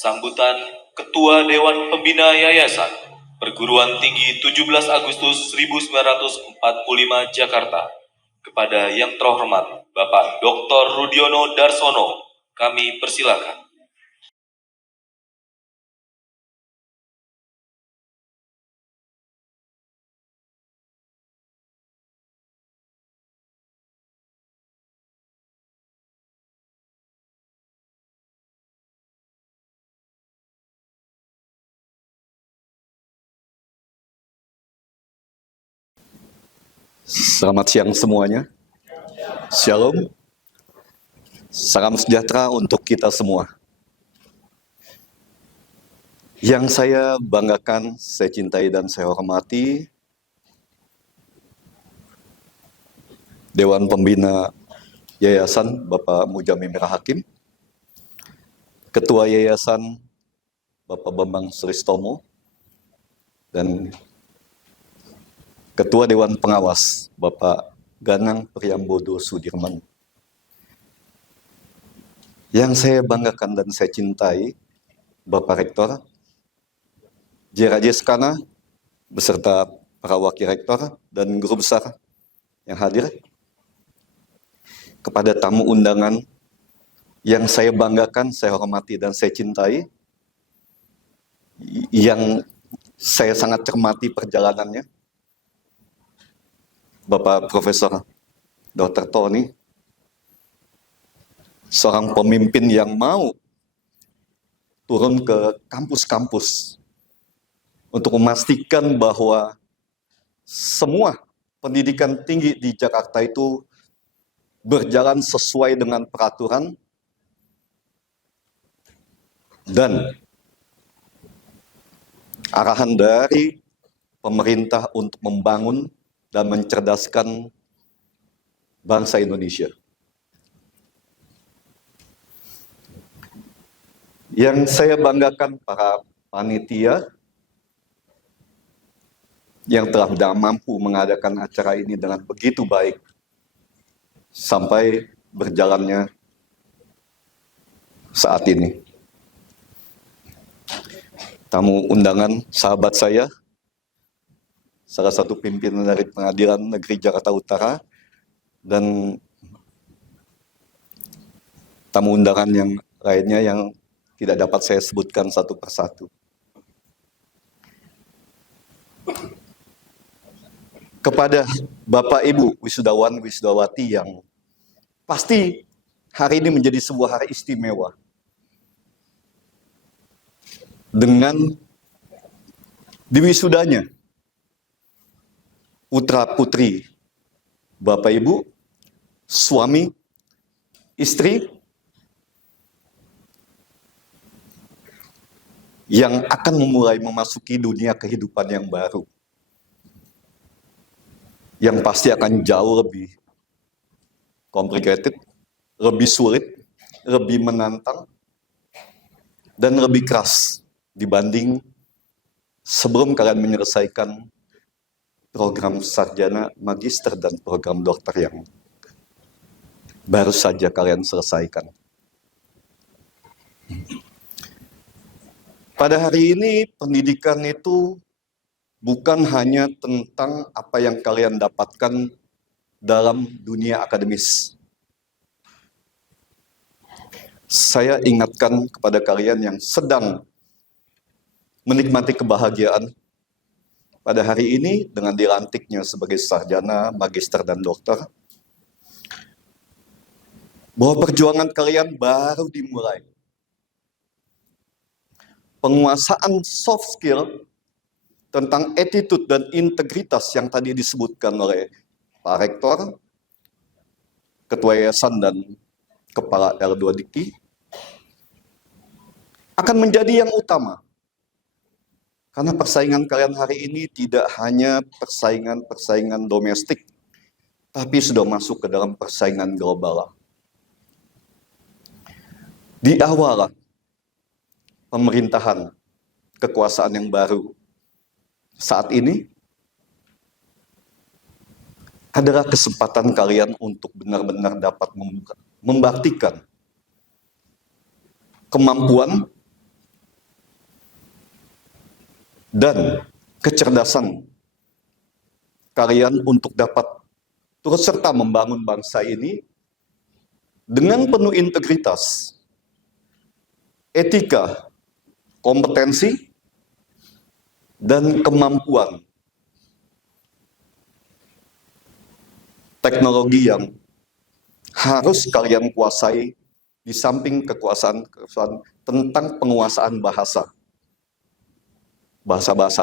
Sambutan Ketua Dewan Pembina Yayasan Perguruan Tinggi 17 Agustus 1945 Jakarta. Kepada yang terhormat Bapak Dr. Rudiono Darsono, kami persilakan. Selamat siang semuanya. Shalom. Salam sejahtera untuk kita semua. Yang saya banggakan, saya cintai dan saya hormati Dewan Pembina Yayasan Bapak Mujamimir Hakim, Ketua Yayasan Bapak Bambang Sulistomo, dan Ketua Dewan Pengawas Bapak Ganang Priambodo Sudirman. Yang saya banggakan dan saya cintai Bapak Rektor J. Rajesh Khanna beserta para wakil rektor dan guru besar yang hadir. Kepada tamu undangan yang saya banggakan, saya hormati dan saya cintai, yang saya sangat cermati perjalanannya, Bapak Profesor Dr. Tony, seorang pemimpin yang mau turun ke kampus-kampus untuk memastikan bahwa semua pendidikan tinggi di Jakarta itu berjalan sesuai dengan peraturan dan arahan dari pemerintah untuk membangun dan mencerdaskan bangsa Indonesia. Yang saya banggakan para panitia yang telah mampu mengadakan acara ini dengan begitu baik sampai berjalannya saat ini. Tamu undangan, sahabat saya, salah satu pimpinan dari Pengadilan Negeri Jakarta Utara, dan tamu undangan yang lainnya yang tidak dapat saya sebutkan satu persatu. Kepada Bapak Ibu wisudawan wisudawati yang pasti hari ini menjadi sebuah hari istimewa. Dengan diwisudanya putra putri Bapak Ibu, suami, istri yang akan memulai memasuki dunia kehidupan yang baru, yang pasti akan jauh lebih complicated, lebih sulit, lebih menantang, dan lebih keras dibanding sebelum kalian menyelesaikan program sarjana, magister, dan program dokter yang baru saja kalian selesaikan. Pada hari ini, pendidikan itu bukan hanya tentang apa yang kalian dapatkan dalam dunia akademis. Saya ingatkan kepada kalian yang sedang menikmati kebahagiaan pada hari ini dengan dilantiknya sebagai sarjana, magister, dan dokter, bahwa perjuangan kalian baru dimulai. Penguasaan soft skill tentang attitude dan integritas yang tadi disebutkan oleh Pak Rektor, Ketua Yayasan, dan Kepala L2 Dikti akan menjadi yang utama. Karena persaingan kalian hari ini tidak hanya persaingan domestik, tapi sudah masuk ke dalam persaingan global. Di awal pemerintahan kekuasaan yang baru saat ini adalah kesempatan kalian untuk benar-benar dapat membuktikan kemampuan dan kecerdasan kalian untuk dapat turut serta membangun bangsa ini dengan penuh integritas, etika, kompetensi, dan kemampuan teknologi yang harus kalian kuasai di samping kekuasaan tentang penguasaan bahasa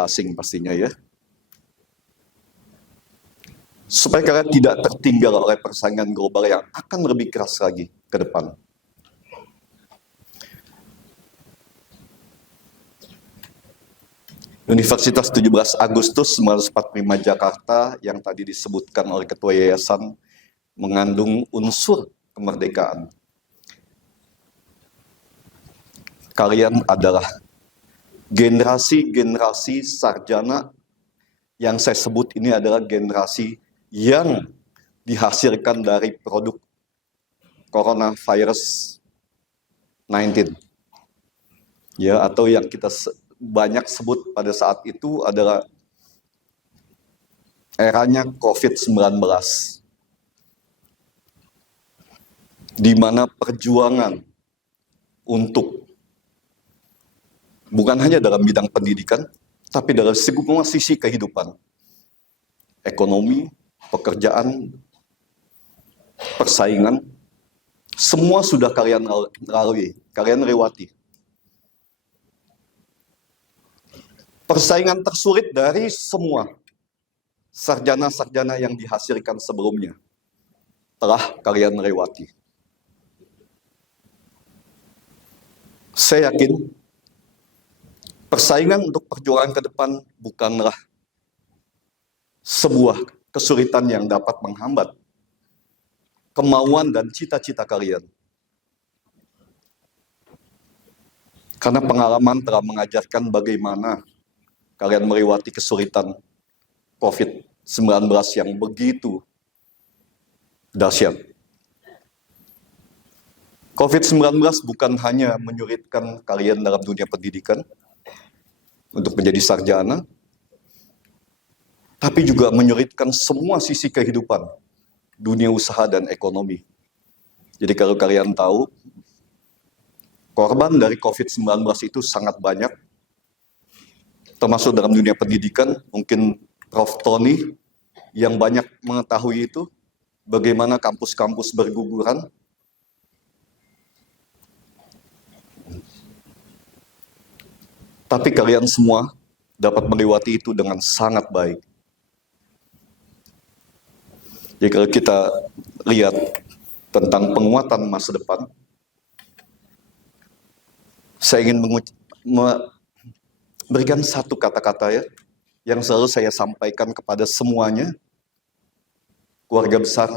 asing pastinya ya. Supaya kalian tidak tertinggal oleh persaingan global yang akan lebih keras lagi ke depan. Universitas 17 Agustus 1945 Jakarta yang tadi disebutkan oleh Ketua Yayasan mengandung unsur kemerdekaan. Kalian adalah generasi-generasi sarjana yang saya sebut ini adalah generasi yang dihasilkan dari produk coronavirus 19. Ya, atau yang kita banyak sebut pada saat itu adalah eranya COVID-19. Di mana perjuangan untuk bukan hanya dalam bidang pendidikan, tapi dalam semua sisi kehidupan, ekonomi, pekerjaan, persaingan, semua sudah kalian lalui, kalian lewati. Persaingan tersulit dari semua sarjana-sarjana yang dihasilkan sebelumnya telah kalian lewati. Saya yakin persaingan untuk perjuangan ke depan bukanlah sebuah kesulitan yang dapat menghambat kemauan dan cita-cita kalian. Karena pengalaman telah mengajarkan bagaimana kalian melewati kesulitan COVID-19 yang begitu dahsyat. COVID-19 bukan hanya menyulitkan kalian dalam dunia pendidikan untuk menjadi sarjana, tapi juga menyulitkan semua sisi kehidupan, dunia usaha dan ekonomi. Jadi kalau kalian tahu, korban dari COVID-19 itu sangat banyak, termasuk dalam dunia pendidikan. Mungkin Prof. Tony yang banyak mengetahui itu, bagaimana kampus-kampus berguguran. Tapi kalian semua dapat melewati itu dengan sangat baik. Jadi kalau kita lihat tentang penguatan masa depan, saya ingin berikan satu kata-kata ya, yang selalu saya sampaikan kepada semuanya, keluarga besar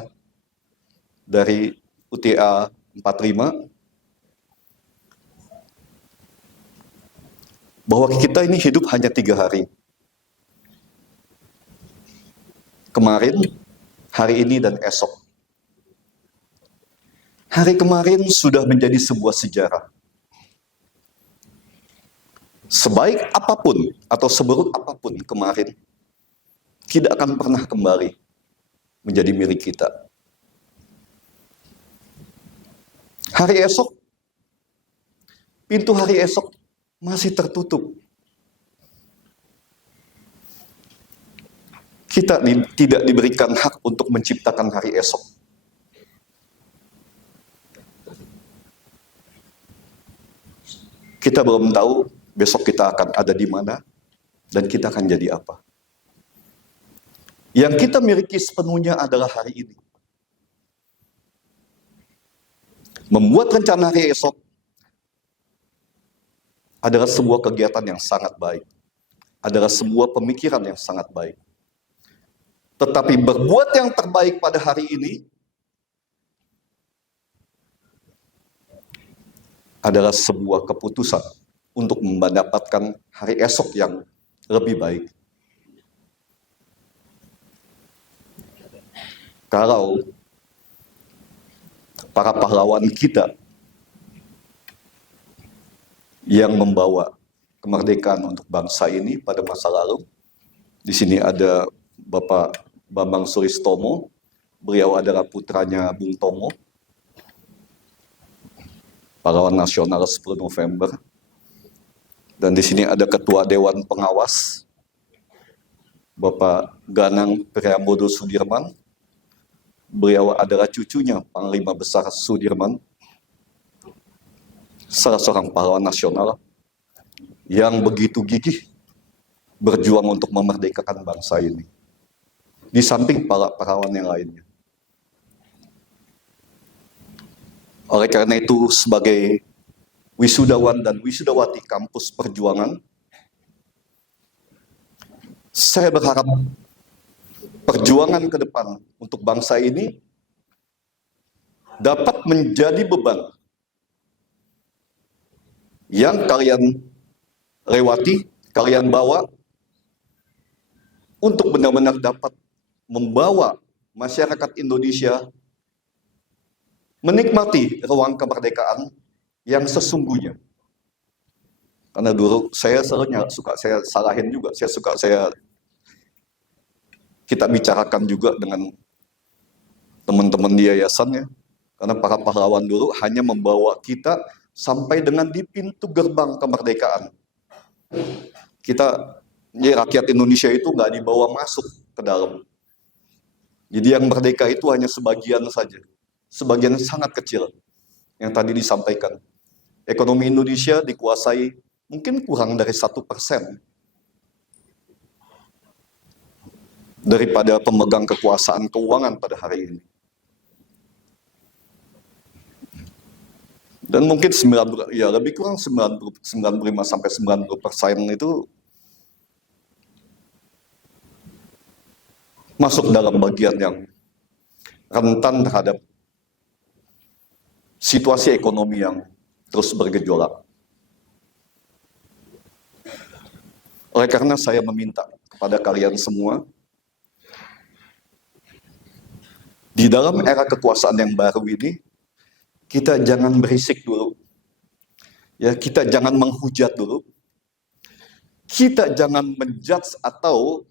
dari UTA 45, bahwa kita ini hidup hanya 3 hari. Kemarin, hari ini, dan esok. Hari kemarin sudah menjadi sebuah sejarah. Sebaik apapun atau seburuk apapun kemarin, tidak akan pernah kembali menjadi milik kita. Hari esok, pintu hari esok masih tertutup. Kita tidak diberikan hak untuk menciptakan hari esok. Kita belum tahu besok kita akan ada di mana, dan kita akan jadi apa. Yang kita miliki sepenuhnya adalah hari ini. Membuat rencana hari esok adalah sebuah kegiatan yang sangat baik. Adalah sebuah pemikiran yang sangat baik. Tetapi berbuat yang terbaik pada hari ini adalah sebuah keputusan untuk mendapatkan hari esok yang lebih baik. Kalau para pahlawan kita yang membawa kemerdekaan untuk bangsa ini pada masa lalu. Di sini ada Bapak Bambang Suristomo, beliau adalah putranya Bung Tomo, pahlawan nasional 10 November. Dan di sini ada Ketua Dewan Pengawas, Bapak Ganang Priambodo Sudirman. Beliau adalah cucunya Panglima Besar Sudirman, salah seorang pahlawan nasional yang begitu gigih berjuang untuk memerdekakan bangsa ini. Di samping para pahlawan yang lainnya. Oleh karena itu, sebagai wisudawan dan wisudawati kampus perjuangan, saya berharap perjuangan ke depan untuk bangsa ini dapat menjadi beban yang kalian lewati, kalian bawa, untuk benar-benar dapat membawa masyarakat Indonesia menikmati ruang kemerdekaan yang sesungguhnya. Karena dulu saya suka saya salahin juga, kita bicarakan juga dengan teman-teman di yayasan ya. Karena para pahlawan dulu hanya membawa kita sampai dengan di pintu gerbang kemerdekaan. Kita, ya, rakyat Indonesia itu nggak dibawa masuk ke dalam. Jadi yang merdeka itu hanya sebagian saja. Sebagian sangat kecil yang tadi disampaikan. Ekonomi Indonesia dikuasai mungkin kurang dari 1% daripada pemegang kekuasaan keuangan pada hari ini. Dan mungkin lebih kurang 95-90% itu masuk dalam bagian yang rentan terhadap situasi ekonomi yang terus bergejolak. Oleh karena saya meminta kepada kalian semua, di dalam era kekuasaan yang baru ini, kita jangan berisik dulu. Ya, kita jangan menghujat dulu. Kita jangan menjudge atau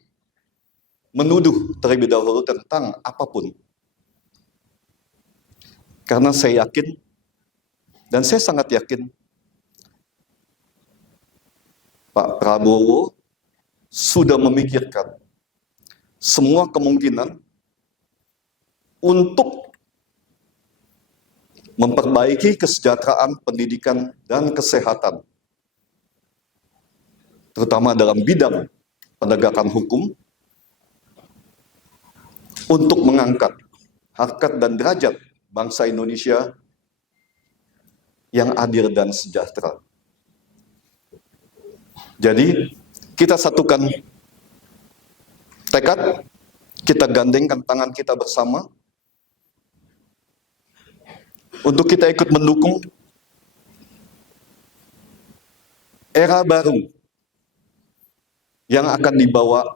menuduh terlebih dahulu tentang apapun. Karena saya yakin, dan saya sangat yakin, Pak Prabowo sudah memikirkan semua kemungkinan untuk memperbaiki kesejahteraan pendidikan dan kesehatan, terutama dalam bidang penegakan hukum, untuk mengangkat harkat dan derajat bangsa Indonesia yang adil dan sejahtera. Jadi, kita satukan tekad, kita gandengkan tangan kita bersama untuk kita ikut mendukung era baru yang akan dibawa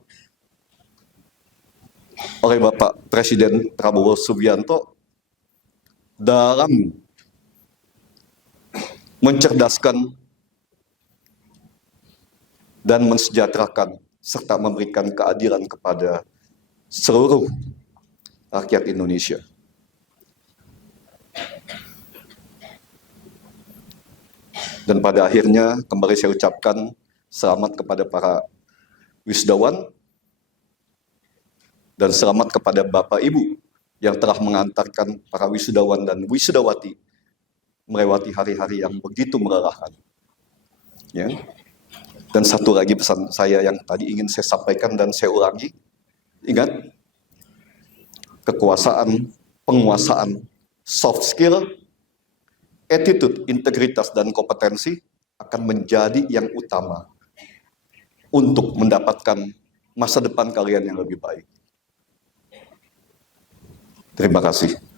oleh Bapak Presiden Prabowo Subianto dalam mencerdaskan dan mensejahterakan serta memberikan keadilan kepada seluruh rakyat Indonesia. Dan pada akhirnya kembali saya ucapkan selamat kepada para wisudawan dan selamat kepada Bapak Ibu yang telah mengantarkan para wisudawan dan wisudawati melewati hari-hari yang begitu melelahkan. Ya. Dan satu lagi pesan saya yang tadi ingin saya sampaikan dan saya ulangi, ingat, kekuasaan, penguasaan, soft skill, attitude, integritas, dan kompetensi akan menjadi yang utama untuk mendapatkan masa depan kalian yang lebih baik. Terima kasih.